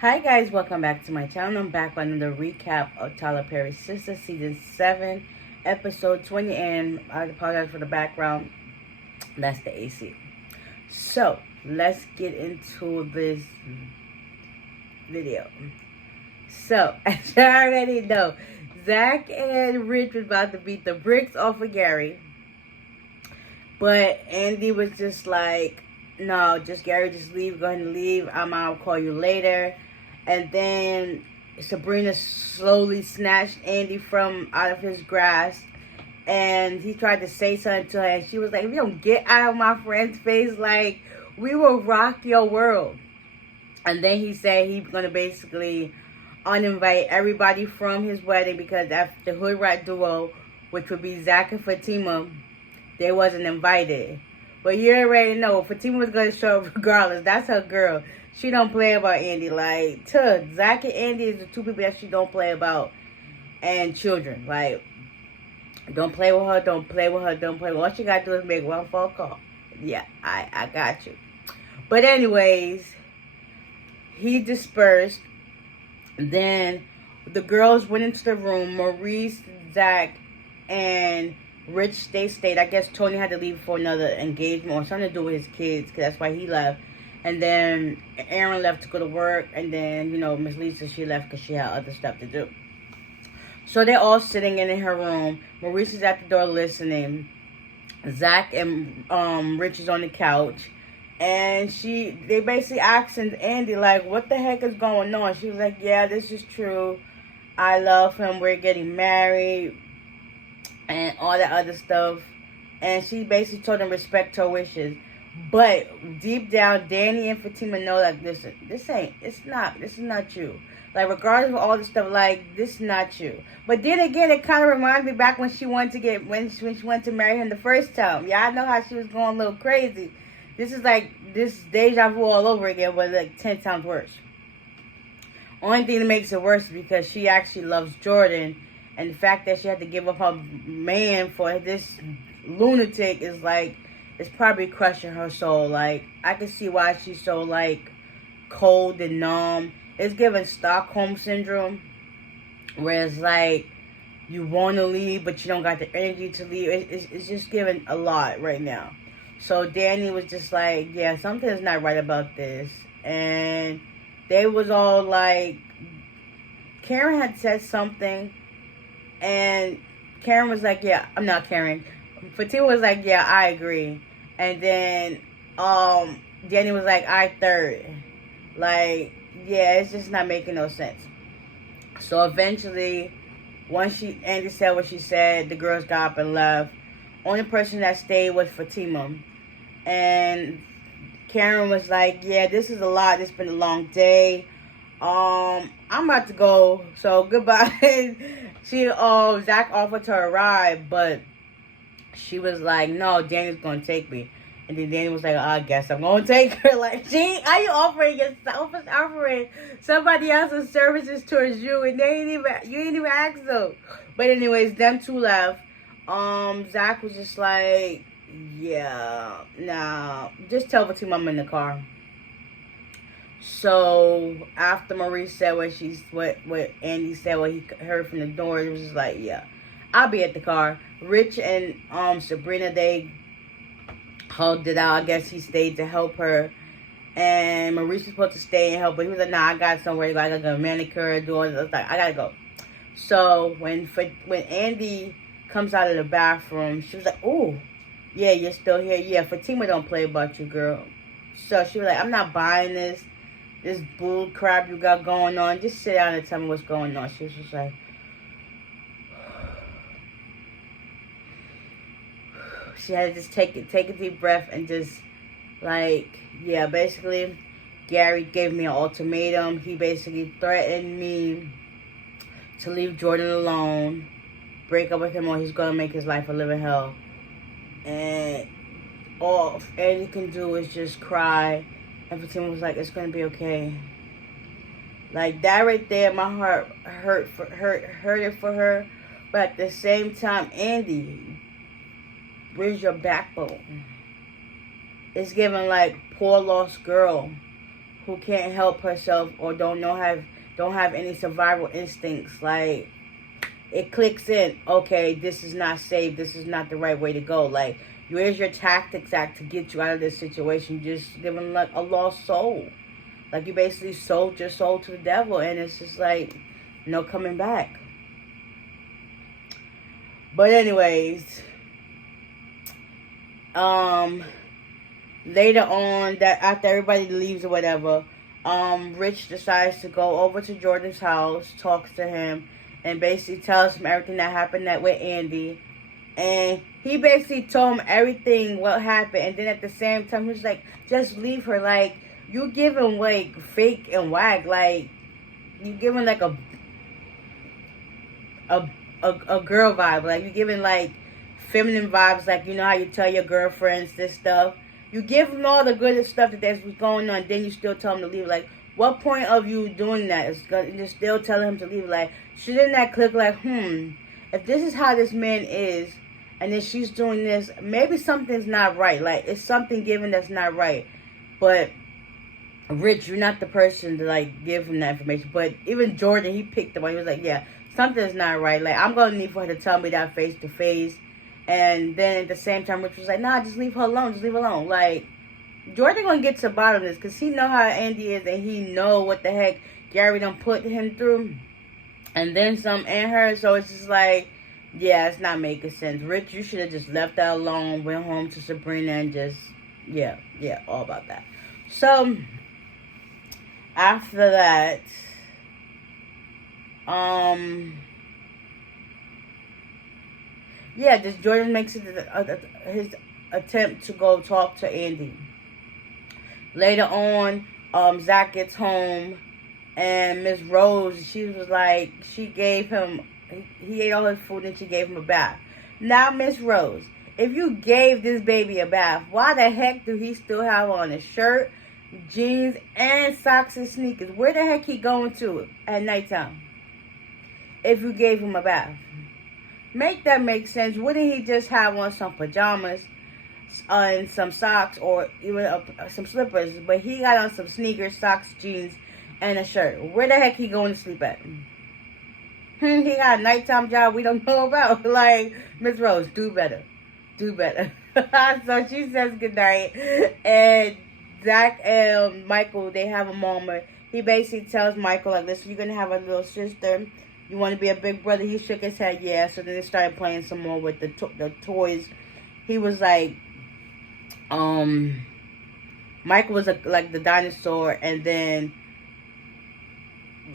Hi guys, welcome back to my channel. I'm back with another recap of Tyler Perry's Sistas Season 7, Episode 20, and I apologize for the background. That's the AC. So, let's get into this video. So, as you already know, Zach and Rich was about to beat the bricks off of Gary. But Andy was just like, no, just Gary, just leave. Go ahead and leave. I'll call you later. And then Sabrina slowly snatched Andy from out of his grasp. And he tried to say something to her. And she was like, if you don't get out of my friend's face, like, we will rock your world. And then he said he's going to basically uninvite everybody from his wedding because after the Hood Rat duo, which would be Zach and Fatima, they wasn't invited. But you already know Fatima was going to show up regardless. That's her girl. She don't play about Andy. Like, Zach and Andy is the two people that she don't play about. And children. Like, don't play with her, don't play with her, don't play with her. All she got to do is make one phone call. Yeah, I got you. But anyways, he dispersed. Then the girls went into the room. Maurice, Zach, and Rich, they stayed. I guess Tony had to leave for another engagement or something to do with his kids, because that's why he left. And then Aaron left to go to work. And then, Miss Lisa, she left because she had other stuff to do. So they're all sitting in her room. Maurice is at the door listening. Zach and Rich is on the couch. And they basically asked Andy, like, what the heck is going on? She was like, yeah, this is true. I love him. We're getting married. And all that other stuff. And she basically told them respect her wishes. But deep down, Danny and Fatima know that this is not you. Like, regardless of all this stuff, like, this is not you. But then again, it kind of reminds me back when she went to marry him the first time. Yeah, I know how she was going a little crazy. This is like this deja vu all over again, but like 10 times worse. Only thing that makes it worse is because she actually loves Jordan. And the fact that she had to give up her man for this lunatic is like, it's probably crushing her soul. Like, I can see why she's so, like, cold and numb. It's giving Stockholm Syndrome. Where it's like, you want to leave, but you don't got the energy to leave. It's just giving a lot right now. So Danny was just like, yeah, something's not right about this. And they was all like, Karen had said something. And Karen was like, yeah, I'm not Karen. Fatima was like, yeah, I agree. And then Danny was like, I third. Like, yeah, it's just not making no sense. So eventually, once Andy said what she said, the girls got up and left. Only person that stayed was Fatima. And Karen was like, yeah, this is a lot. It's been a long day. I'm about to go, so goodbye. Zach offered her a ride, but she was like, no, Danny's gonna take me. And then Danny was like, I guess I'm gonna take her. Like, are you offering yourself as offering somebody else's services towards you, and you ain't even asked them. But anyways, them two left. Zach was just like, yeah, nah, just tell Fatima I'm in the car. So after Maurice said what Andy said, what he heard from the door, it was just like, yeah, I'll be at the car. Rich and Sabrina, they hugged it out. I guess he stayed to help her. And Maurice was supposed to stay and help, but he was like, nah, I got somewhere to go. I gotta go manicure, do all this. Like, I gotta go. So when Andy comes out of the bathroom, she was like, oh, yeah, you're still here. Yeah, Fatima don't play about you, girl. So she was like, I'm not buying this bull crap you got going on. Just sit down and tell me what's going on. She was just like, she had to just take a deep breath and just like, yeah, basically Gary gave me an ultimatum. He basically threatened me to leave Jordan alone, break up with him, or he's gonna make his life a living hell. And all Andy can do is just cry. And Fatima was like, it's gonna be okay. Like, that right there, my heart hurt it for her. But at the same time, Andy, where's your backbone? It's giving like poor lost girl who can't help herself or don't have any survival instincts. Like, it clicks in, okay, this is not safe, this is not the right way to go. Like, where's your tactics at to get you out of this situation? You just giving like a lost soul. Like, you basically sold your soul to the devil, and it's just like no coming back. But anyways, later on, that after everybody leaves or whatever, Rich decides to go over to Jordan's house, talks to him, and basically tells him everything that happened that with Andy. And he basically told him everything what happened, and then at the same time he was like, just leave her. Like, you giving like fake and whack. Like, you giving like a girl vibe. Like, you giving like feminine vibes. Like, you know how you tell your girlfriends this stuff. You give them all the good stuff that's going on, then you still tell them to leave. Like, what point of you doing that is just still telling him to leave? Like, shouldn't that click like, if this is how this man is, and then she's doing this, maybe something's not right. Like, it's something given that's not right. But Rich, you're not the person to like give him that information. But even Jordan, he picked up on. He was like, yeah, something's not right. Like, I'm gonna need for her to tell me that face to face. And then at the same time, Rich was like, nah, just leave her alone. Just leave her alone. Like, Jordan gonna get to the bottom of this, because he know how Andy is, and he know what the heck Gary done put him through. And then some and her. So it's just like, yeah, it's not making sense. Rich, you should have just left that alone, went home to Sabrina, and just, yeah, all about that. So, after that, yeah, just Jordan makes it his attempt to go talk to Andy. Later on, Zach gets home, and Miss Rose, she was like, she gave him, he ate all his food, and she gave him a bath. Now, Miss Rose, if you gave this baby a bath, why the heck do he still have on a shirt, jeans, and socks and sneakers? Where the heck he going to at nighttime if you gave him a bath? Make that make sense. Wouldn't he just have on some pajamas and some socks, or even some slippers? But he got on some sneakers, socks, jeans, and a shirt. Where the heck he going to sleep at? He got a nighttime job we don't know about. Like, Miss Rose, do better. Do better. So she says goodnight. And Zach and Michael, they have a moment. He basically tells Michael, like, listen, you're going to have a little sister. You want to be a big brother? He shook his head, yeah. So then they started playing some more with the toys. He was like, Michael was like the dinosaur, and then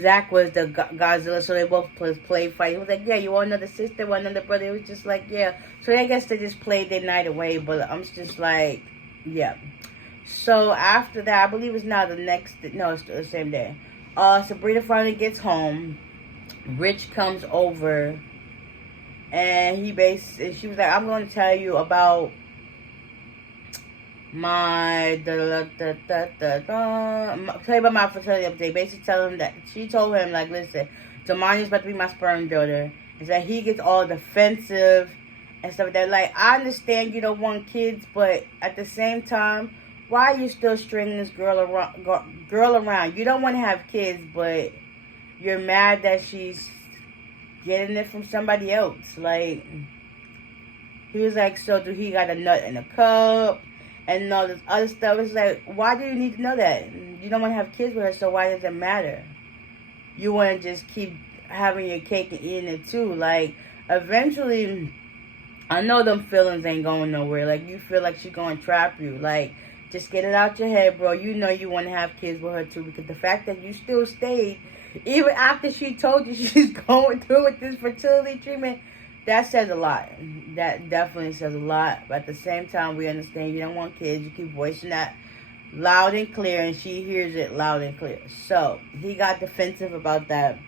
Zach was the Godzilla. So they both played fight. He was like, yeah, you want another sister, want another brother? It was just like, yeah. So I guess they just played their night away. But I'm just like, yeah. So after that, I believe it's now the next, no, it's the same day. Sabrina finally gets home. Rich comes over, and she was like, I'm going to tell you about my tell you about my fertility update. Basically tell him that she told him, like, listen, Damani's about to be my sperm donor. Is that he gets all defensive and stuff like that. Like, I understand you don't want kids, but at the same time, why are you still stringing this girl around? You don't want to have kids, but you're mad that she's getting it from somebody else. Like, he was like, so do he got a nut in a cup and all this other stuff? It's like, why do you need to know that? You don't want to have kids with her, so why does it matter? You want to just keep having your cake and eating it too. Like, eventually, I know them feelings ain't going nowhere. Like, you feel like she's going to trap you. Like, just get it out your head, bro. You know you want to have kids with her too, because the fact that you still stayed even after she told you she's going through with this fertility treatment, that says a lot. That definitely says a lot. But at the same time, we understand you don't want kids. You keep voicing that loud and clear, and she hears it loud and clear. So he got defensive about that,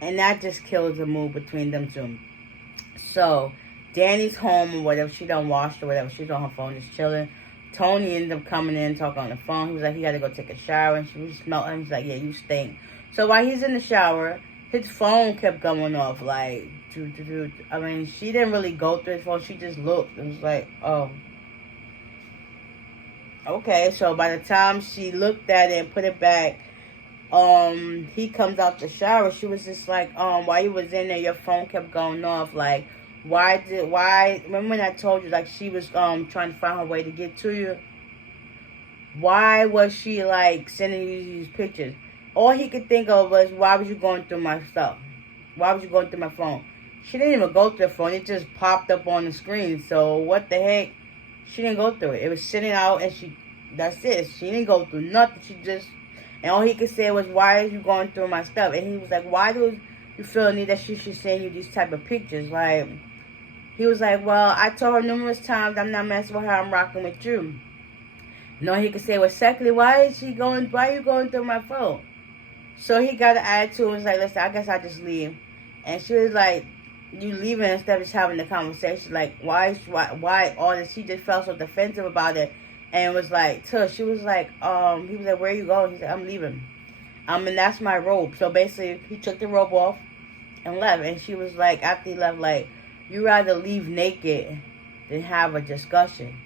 and that just kills the mood between them two. So Danny's home or whatever. She done washed or whatever. She's on her phone, just chilling. Tony ended up coming in, talking on the phone. He was like, he got to go take a shower, and she was smelling. He's like, yeah, you stink. So while he's in the shower, his phone kept going off, like, I mean, she didn't really go through his phone. She just looked. It was like, oh. Okay, so by the time she looked at it and put it back, he comes out the shower. She was just like, while you was in there, your phone kept going off. Like, remember when I told you, like, she was, trying to find her way to get to you? Why was she, like, sending you these pictures? All he could think of was, why was you going through my stuff? Why was you going through my phone? She didn't even go through the phone. It just popped up on the screen. So, what the heck? She didn't go through it. It was sitting out, and that's it. She didn't go through nothing. And all he could say was, why are you going through my stuff? And he was like, why do you feel the need that she should send you these type of pictures? Like, he was like, well, I told her numerous times I'm not messing with her. I'm rocking with you. And all he could say was, secondly, why are you going through my phone? So he got an attitude and was like, listen, I guess I'll just leave. And she was like, you leaving instead of just having the conversation. Like, why all this? She just felt so defensive about it. And was like, she was like, he was like, where you going? He said, I'm leaving. And that's my robe. So basically, he took the robe off and left. And she was like, after he left, like, you rather leave naked than have a discussion.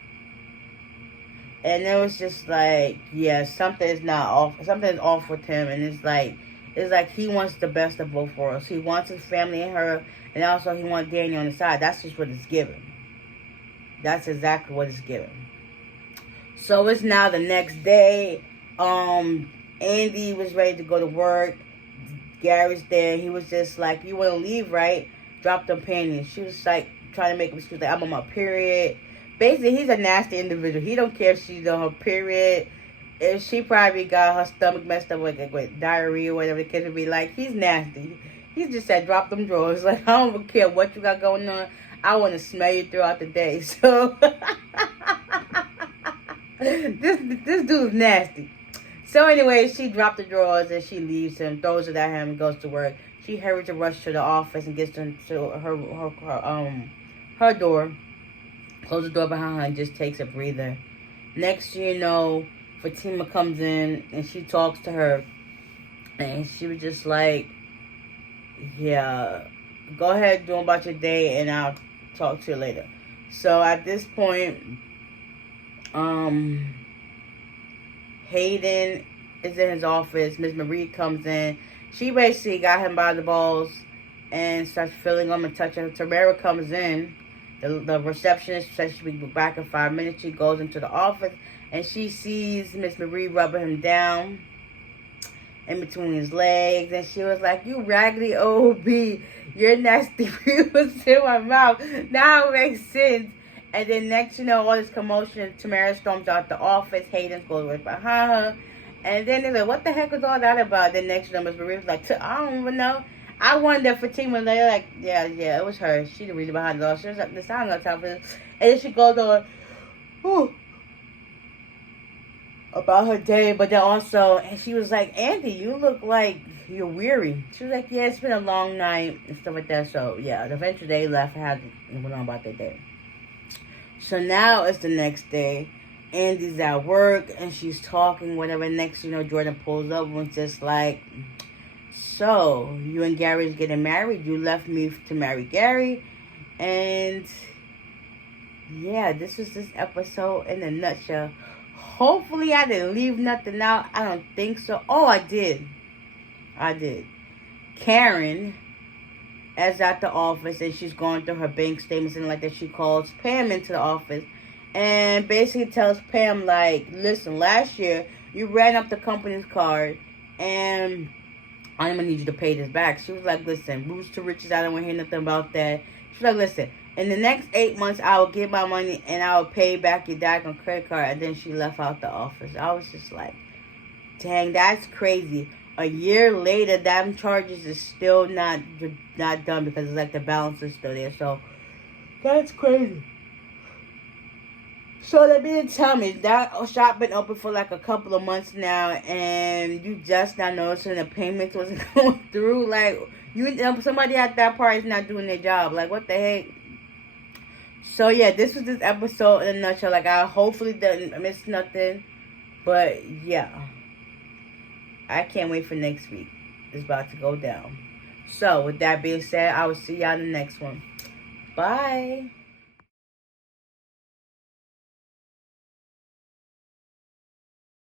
And it was just like, yeah, something's off with him. And it's like he wants the best of both worlds. He wants his family and her, and also he wants Danny on the side. That's just what it's given. That's exactly what it's given. So it's now the next day. Andy was ready to go to work. Gary's there. He was just like, you want to leave, right? Drop them panties. She was like trying to make him excuse, like, I'm on my period. Basically, he's a nasty individual. He don't care if she's on her period. If she probably got her stomach messed up with diarrhea or whatever the case would be, like, he's nasty. He just said, drop them drawers. Like, I don't care what you got going on. I want to smell you throughout the day. So, this dude's nasty. So anyway, she dropped the drawers and she leaves him, throws it at him, and goes to work. She hurries to rush to the office and gets to her door. Closes the door behind her and just takes a breather. Next thing you know, Fatima comes in and she talks to her. And she was just like, yeah, go ahead, do about your day, and I'll talk to you later. So at this point, Hayden is in his office. Miss Marie comes in. She basically got him by the balls and starts feeling him and touching him. Tamara comes in. The receptionist says she'll be back in 5 minutes. She goes into the office and she sees Miss Marie rubbing him down in between his legs. And she was like, you raggedy old bee. Your nasty bee was in my mouth. Now it makes sense. And then next you know, all this commotion. Tamara storms out the office. Hayden goes right behind her. And then they're like, what the heck was all that about? Then next you know, Miss Marie was like, I don't even know. I wonder if Fatima, they're like, yeah, it was her. She the reason behind it all. She was like, this, I don't know time for this. And then she goes on, about her day. But then also, and she was like, Andy, you look like you're weary. She was like, yeah, it's been a long night and stuff like that. So, yeah, eventually they left and went on about their day. So now it's the next day. Andy's at work and she's talking, whatever. Next, you know, Jordan pulls up and was just like, so, you and Gary's getting married. You left me to marry Gary. And, yeah, this was this episode in a nutshell. Hopefully, I didn't leave nothing out. I don't think so. Oh, I did. Karen is at the office, and she's going through her bank statements and like that. She calls Pam into the office and basically tells Pam, like, listen, last year, you ran up the company's card, and I'm going to need you to pay this back. She was like, listen, roots to riches, I don't want to hear nothing about that. She was like, listen, in the next 8 months, I will get my money and I will pay back your dad on credit card. And then she left out the office. I was just like, dang, that's crazy. A year later, that charges is still not done because it's like the balance is still there. So, that's crazy. So they didn't tell me that shop been open for like a couple of months now, and you just not noticing the payments wasn't going through. Like somebody at that part is not doing their job. Like what the heck? So yeah, this was this episode in a nutshell. Like I hopefully didn't miss nothing, but yeah, I can't wait for next week. It's about to go down. So with that being said, I will see y'all in the next one. Bye.